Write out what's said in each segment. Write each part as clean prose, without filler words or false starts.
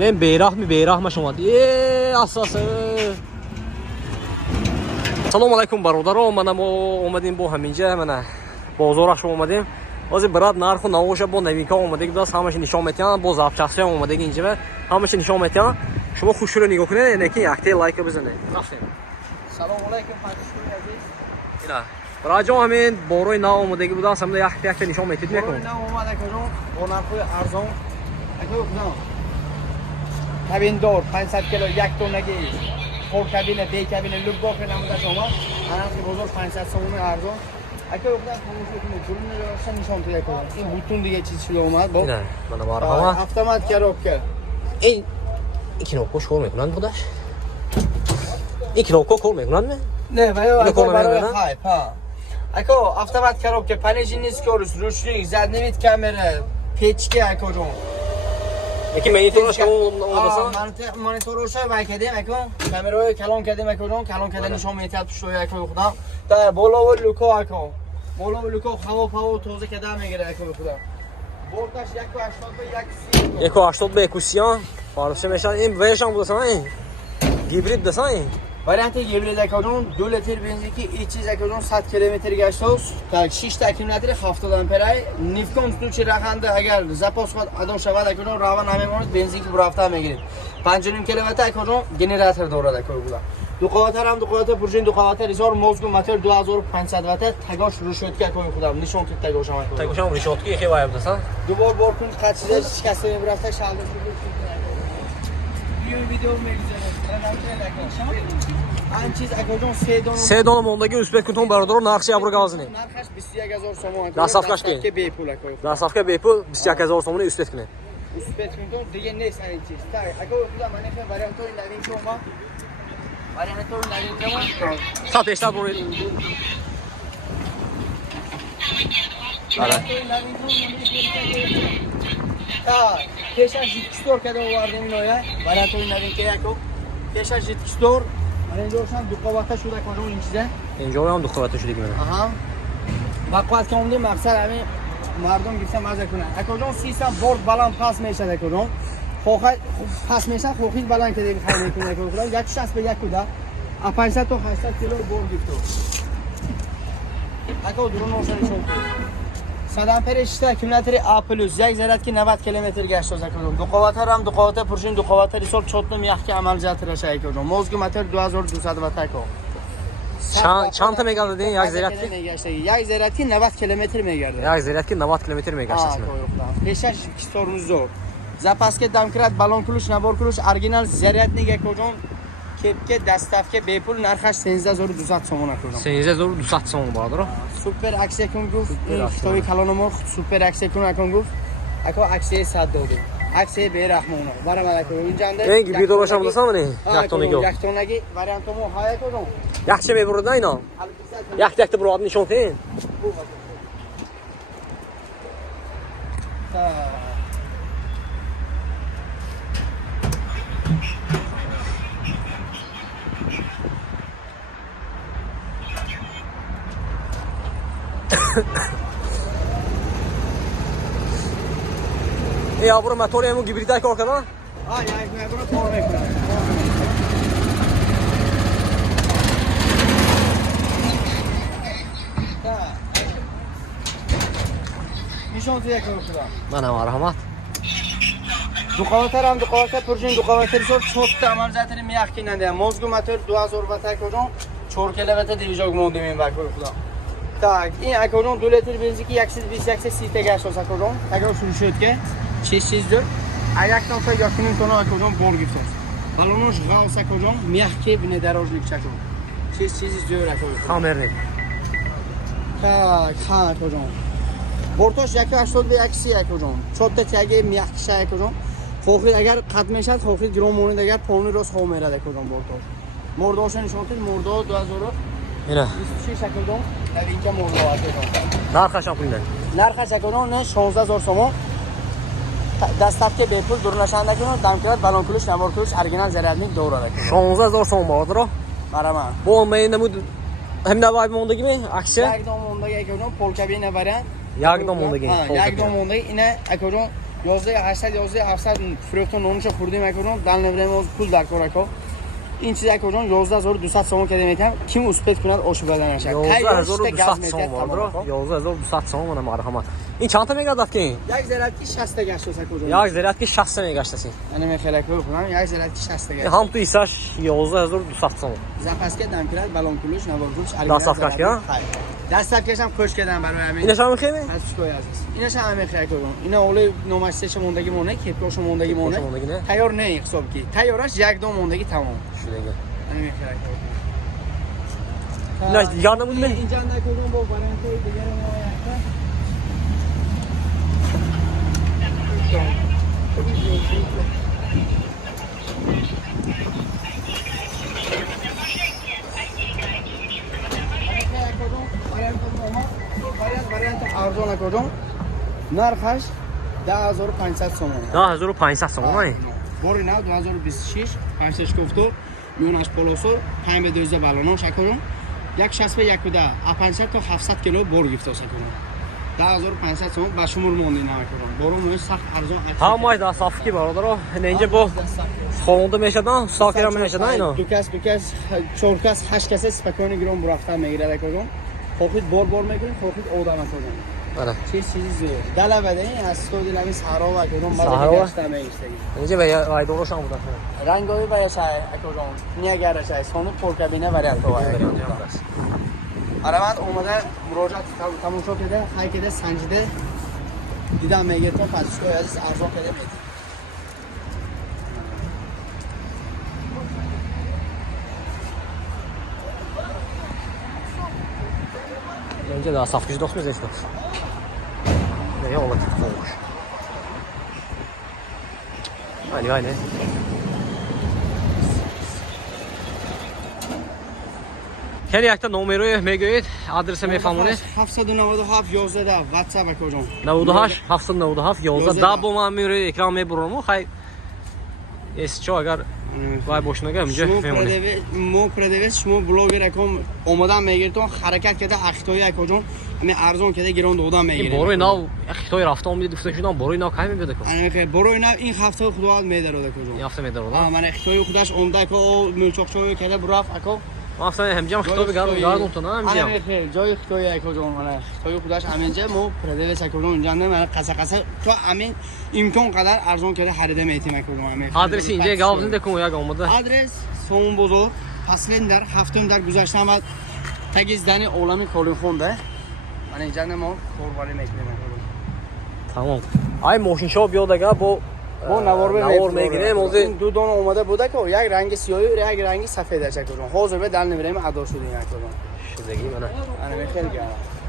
این بیرحم شما اساس. سلام علیکم برادران، منم اومدیم با همینجا من بازارش اومدیم. از برات نرخ و نوش با نوینکا اومده که همش نشون میدن، با زاپچاسی اومده اینجا همش نشون میدن. شما خوش رو نگاه کنید، اینکه یک لایک بزنید. سلام علیکم پادشاه عزیز. اینا راجع همین باروی نا اومده که بودن سمت یک نشون میدید میکنم. باروی نا اومده کجا؟ با نرخ ارزان. اگه نه. کابین دور 500 کیلو یک تونگی. فور کابین دی کابین لوب باک نموده شما. الان که بزرگ 500 سوم ارزان. اگه بودن فروشتون جلوی نشون نشون پیدا کنید. این بوتون دیگه چیز شده اومد با. نه من بارها. اتومات کروکه. این کروکوش کار میکنن خودش. این کروکو کار میکنن نه برای هایپ ها. اکو اتومات کروکه پنیجی نیست که روشنی زد نمید کامera پیچکی اکو جون. یکی مانیتورش که مانیتورش وای کردیم اکو کامرای کلان کردیم اکو جون کلان کردن نشون میداد پشت اکو خدا تا بالا و لوکو اکو بالا و لوکو هوا پاو توزه کردم میگیره اکو خدا بردش 180 به 130 180 به 130 فارسی میشن این ویشان بودن این گیبرید دسان وریانت گیبرید اکو جون 2 لیتر بنزین کی این چیز اکو جون 100 کیلومتر گشتوس تا 6 کیلومتر 70 امپرای نیفکون تو چی رخنده اگر زپاس خود ادم شود اکو جون روان نمیموند بنزین کی برافتا میگیرید 5.5 کیلومتر اکو جون جنراتور دوراد اکو بودا دو قواتر هم دو قوات پرژین دو قواتر 1000 موزگو موتور 2500 وات تگاش رو شد که کوی خودم نشون که تگاش هم تگاش هم رو شد که خیلی وایب دستن دوبار بارکن قطعه شکسته میرفته شالده ویدیو میگذاره این چیز اگه جون 3 دانه موندگی اسبک کتون برادر نقشی ابرو گازنی نرخش 21000 سوم در صفقش که بی پول کوی در صفقه بی پول 21000 سوم اسبک کنه اسبک میتون دیگه نیست این چیز تا اگه خودم من که برای تو نوین شما برای تو نوین شما تا پیشتر برید پیشش استور کده واردیم اینویا برای تو نوین که یکو پیشش استور اینجاشون دو قوته شده کنه این چیزه اینجا هم دو قوته شده کنه آها وقت که اومدیم مقصد همین مردم گفتن مزه کنن اکوجون سیستم بورد بالان پاس میشه اکوجون خوخه پاس میشه خوخی بالان که دیگه خیلی میکنه اکوجون 160 به 1 کدا 500 تا 800 کیلو بورد گفتو اکو درون نوشن شد صدام پرشته کیلومتر ا پلس یک زرد که 90 کیلومتر گشت از اکوجون دو قوته هم دو قوته پرشین دو قوته ریسول چوتنم یک که عمل جات رشه اکوجون موزگو متر 2200 وات اکو چند تا میگرده این یک زیرت که یک زیرت که 90 کیلومتر میگرده یک زیرت که 90 کیلومتر میگشت اسم پیشش استورنزور زپاس که دم کرد بالون کلوش نبار کلوش اورجینال زیرت نگه کجون که دستاف که به پول نرخش 13200 سوم کردم 13200 سوم برادر سوپر عکس کن گفت توی کلانمو سوپر عکس کن گفت اکو عکس 100 دادم عکس به رحمونه برام علیکم اینجا انده این ویدیو باشم دستم نه یک تونگی وریانت مو های کدوم یک چه میبرد اینا یک تا براد نشون تین یا برو موتوری همون گیبریدای کار کنه یک برو کار میکنه نشون تو یک کار من مرحمت دو قوته پرژین دو قوته ریسور چوت عمل زاتری میاخ کیننده موزگو موتور 2000 وات کجون 4 کیلومتر دیویژن موندیم این باکو خدا tak این اکونون 2 لیتر بنزین که 120 130 گاز از اکونون اگر شروع شد که 664 یک تا یا کنیم تون اکونون بور گفتم بالونش غاوس اکونون میاخ که بین دراجlik چکو 664 اکونون خامرنی tak ها اکونون بورتوش 180 به 130 اکونون چوت تگه میاخ که اکونون خوخی اگر قد میشد خوخی گرام مونید اگر پونی روز خو میرد اکونون بورتوش مرداشن شوت مردا 2000 اینا 26 اکونون نوین که مردا اکونون نرخش هم پولیده نرخش اکونون 16000 سوم دستاف که به پول دور نشانده کنه دم کرد بالون کلوش نمار کلوش اورجینال زرادنیک دوره کنه 16000 سوم برادر برای من bu olmayı nemud hem de vay mondagi mi aksi یک دام موندگی اکونون پول کابین نبره یک دام mondagi یک دام موندگی اینه اکونون 11800 11700 фрехтон нонуша хурдим акорон дар наврем пул дар корако این چیزی که اون 11200 سوم کده میگم کیم اسپت کنه آشو بدن نشه 11200 سوم بود 11200 سوم من مرحمت این چند تا میگردد که یک زرتی 60 گشت است کجا یک زرتی 60 میگشت انا میخلک بکنم یک زرتی 60 گشت هم تو ایساش 11200 سوم زپس که دم کرد بالون کلوش نوارگوش دست افکش یا دست افکش هم خوش کردم برای همین اینش هم میخیره از چیکار عزیز اینش هم میخره کردم اینا اول نمایشش موندگی مونه کیپکوش موندگی مونه تیار نه حساب کی تیارش یک دو موندگی تمام شده انا میخره نه دیگه نمود من اینجا نکردم با وارنت دیگه وارنت ارزان کردم نرخش 10500 سوم 10500 سوم باری نه 2026 پنجش گفتو میونش پولوسو 5 به 12 بالونش کردم یک 60 به 1 ده 500 تا 700 کیلو بور گرفته کردم 10500 سوم با شمول موندی نه کردم بارو موی سخت ارزان ها مای دا صاف کی برادر اینجا با خونده میشدن ساکرا میشدن اینا دو کس 4 کس 8 کس سپکان گرام برافتا میگیره کردم خوخید بار میگیرن خوخید آدم کردم بله چیزی زیر دلا بده این از تو دلمی صحرا و کردم بعد گشتم میستگی اینجا به وای دورش هم بوده رنگوی باید شای کردم نیاگر شای سونو پر کابینه وریانت تو آره من اومده مراجعه تماشا کرده خای کرده سنجیده دیدم میگه تو پاسشگاه از ارزان کرده میدی اینجا دا صاف کشی دوست میزنید نه والله خوش هاي نه خیلی یک تا نمره میگوید آدرس میفهمونید 797 11 واتساپ کجا 98 797 11 دا با ما میره اکرام میبرم خیلی اس چه اگر وای бош нага اینجا میمونه مو پردویس شما بلاگر اکم اومدم میگیرتون حرکت کرده اختای کجا می ارزان کرده گران دادم میگیره بروی ناو اختای رفته اومدی گفته شدم بروی ناو کای میبده کن انا بروی ناو این هفته خدا میداره کجا این هفته میداره من اختای خودش اومده که ملچوقچوی کرده براف اکو اصلا همجام خطاب گردون تو نه همجام جای اختای کجا من اختای خودش همینجا مو پردویس کجا اونجا نه من قصه تو همین امکان قدر ارزان کرده خریده میتیم کجا همین آدرس اینجا گاو زنده کن یا اومده آدرس سوم بزرگ فصل در هفتم در گذشته آمد تگیزدن عالمی کلی خونده من اینجا ما قربانی میکنیم تمام ای ماشین شو بیاد دیگه با نوار میگیره موزه دو دونه اومده بوده که یک رنگ سیاهی و یک رنگ سفید داشته کردم حاضر به دل نمیریم ادا شدیم کردم شدگی منه انا خیلی گرم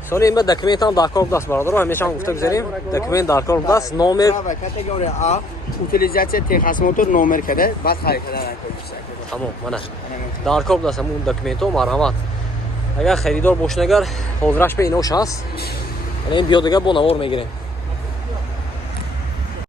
سولی این بعد دکمنت هم در کار دست برادر همیشه هم گفته بذاریم دکمنت در کار دست نامر کاتگوری آ utilizatsiya texas motor نامر کرده بعد خرید کردن کنیم تمام منه در کار دست همون دکمنت و مرحمت اگر خریدار باش نگر حاضرش به اینوش هست این بیاد دیگه با نوار میگیریم